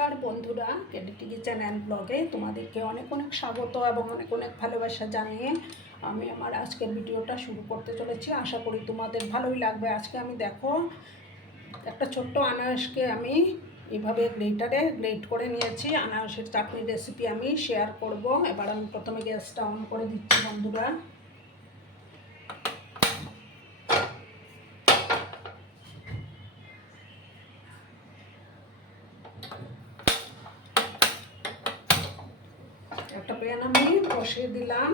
নমস্কার বন্ধুরা, কেডিটিভি চ্যানেল ব্লগে তোমাদেরকে অনেক অনেক স্বাগত এবং অনেক অনেক ভালোবাসা জানিয়ে আমি আমার আজকের ভিডিওটা শুরু করতে চলেছি। আশা করি তোমাদের ভালোই লাগবে। আজকে আমি দেখো একটা ছোট্ট আনারসকে আমি এইভাবে গ্রেট করে নিয়েছি। আনারসের চাটনির রেসিপি আমি শেয়ার করব। এবার আমি প্রথমে গ্যাসটা অন করে দিচ্ছি বন্ধুরা। একটা প্যান আমি বসিয়ে দিলাম।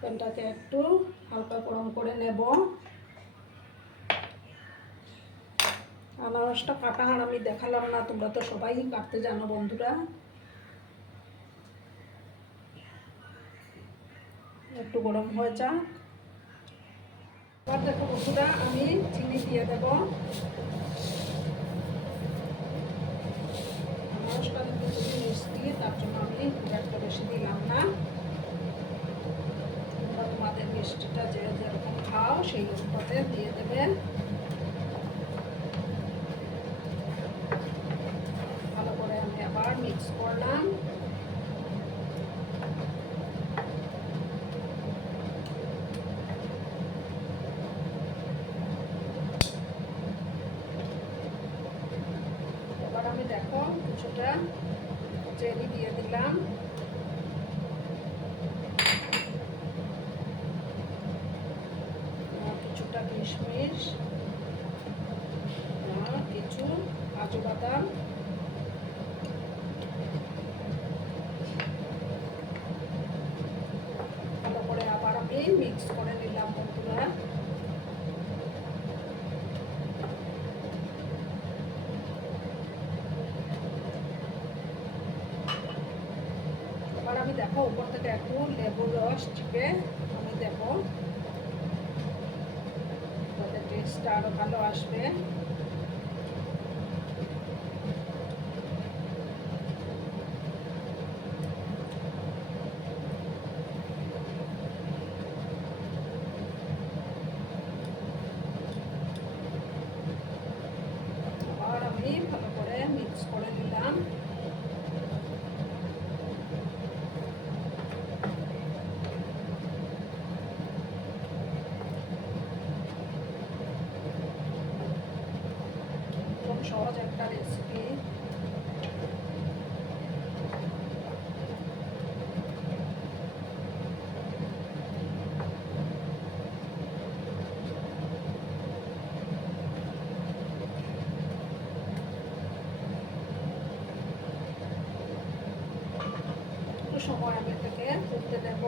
প্যানটাকে একটু হালকা গরম করে নেব। আনারসটা কাটা আর আমি দেখালাম না, তোমরা তো সবাই কাটতে জানো বন্ধুরা। একটু গরম হয়ে যাক। এবার দেখো বন্ধুরা, আমি চিনি দিয়ে দেব। আনারসটা একটু মিষ্টি, তার জন্য আমি খুব একটা বেশি দিলাম না। তোমরা তোমাদের মিষ্টিটা যে যেরকম খাও সেই অনুপাতে দিয়ে দেবে। ভালো করে আমি আবার মিক্স করলাম। এবার আমি দেখো কিছুটা চেরি দিয়ে দিলাম। কিছুটা কিশমিশ, কিছু কাজু বাদাম, ভালো করে আবার আমি মিক্স করে নিলাম বন্ধুরা। এবার আমি দেখো উপর থেকে একটু লেবুর রস চিপে আমি দেবো, যাতে টেস্টটা আরো ভালো আসবে। আবার আমি ভালো করে মিক্স করে নিলাম। খুব সহজ একটা রেসিপি। একটু সময় আমি এটাকে ফুটতে দেব।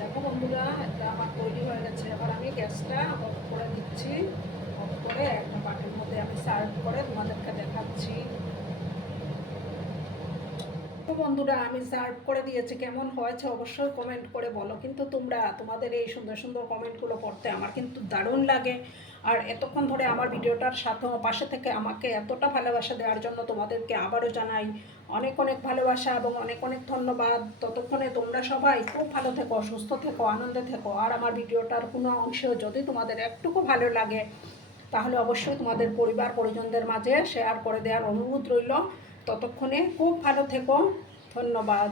দেখো বন্ধুরা, এটা আমার তৈরি হয়ে গেছে। এবার আমি গ্যাসটা অফ করে দিচ্ছি। অফ করে একটা বাটির মধ্যে আমি সার্ভ করে তোমাদেরকে দেখাচ্ছি। তো বন্ধুরা, আমি সার্ভ করে দিয়েছি। কেমন হয়েছে অবশ্যই কমেন্ট করে বলো। কিন্তু তোমাদের এই সুন্দর সুন্দর কমেন্টগুলো পড়তে আমার কিন্তু দারুণ লাগে। আর এতক্ষণ ধরে আমার ভিডিওটার সাথে পাশে থেকে আমাকে এতটা ভালোবাসা দেওয়ার জন্য তোমাদেরকে আবারও জানাই অনেক অনেক ভালোবাসা এবং অনেক অনেক ধন্যবাদ। ততক্ষণে তোমরা সবাই খুব ভালো থেকো, সুস্থ থেকো, আনন্দে থেকো। আর আমার ভিডিওটার কোনো অংশেও যদি তোমাদের একটুকু ভালো লাগে তাহলে অবশ্যই তোমাদের পরিবার পরিজনদের মাঝে শেয়ার করে দেওয়ার অনুরোধ রইল। ততক্ষণে খুব ভালো থেকো। ধন্যবাদ।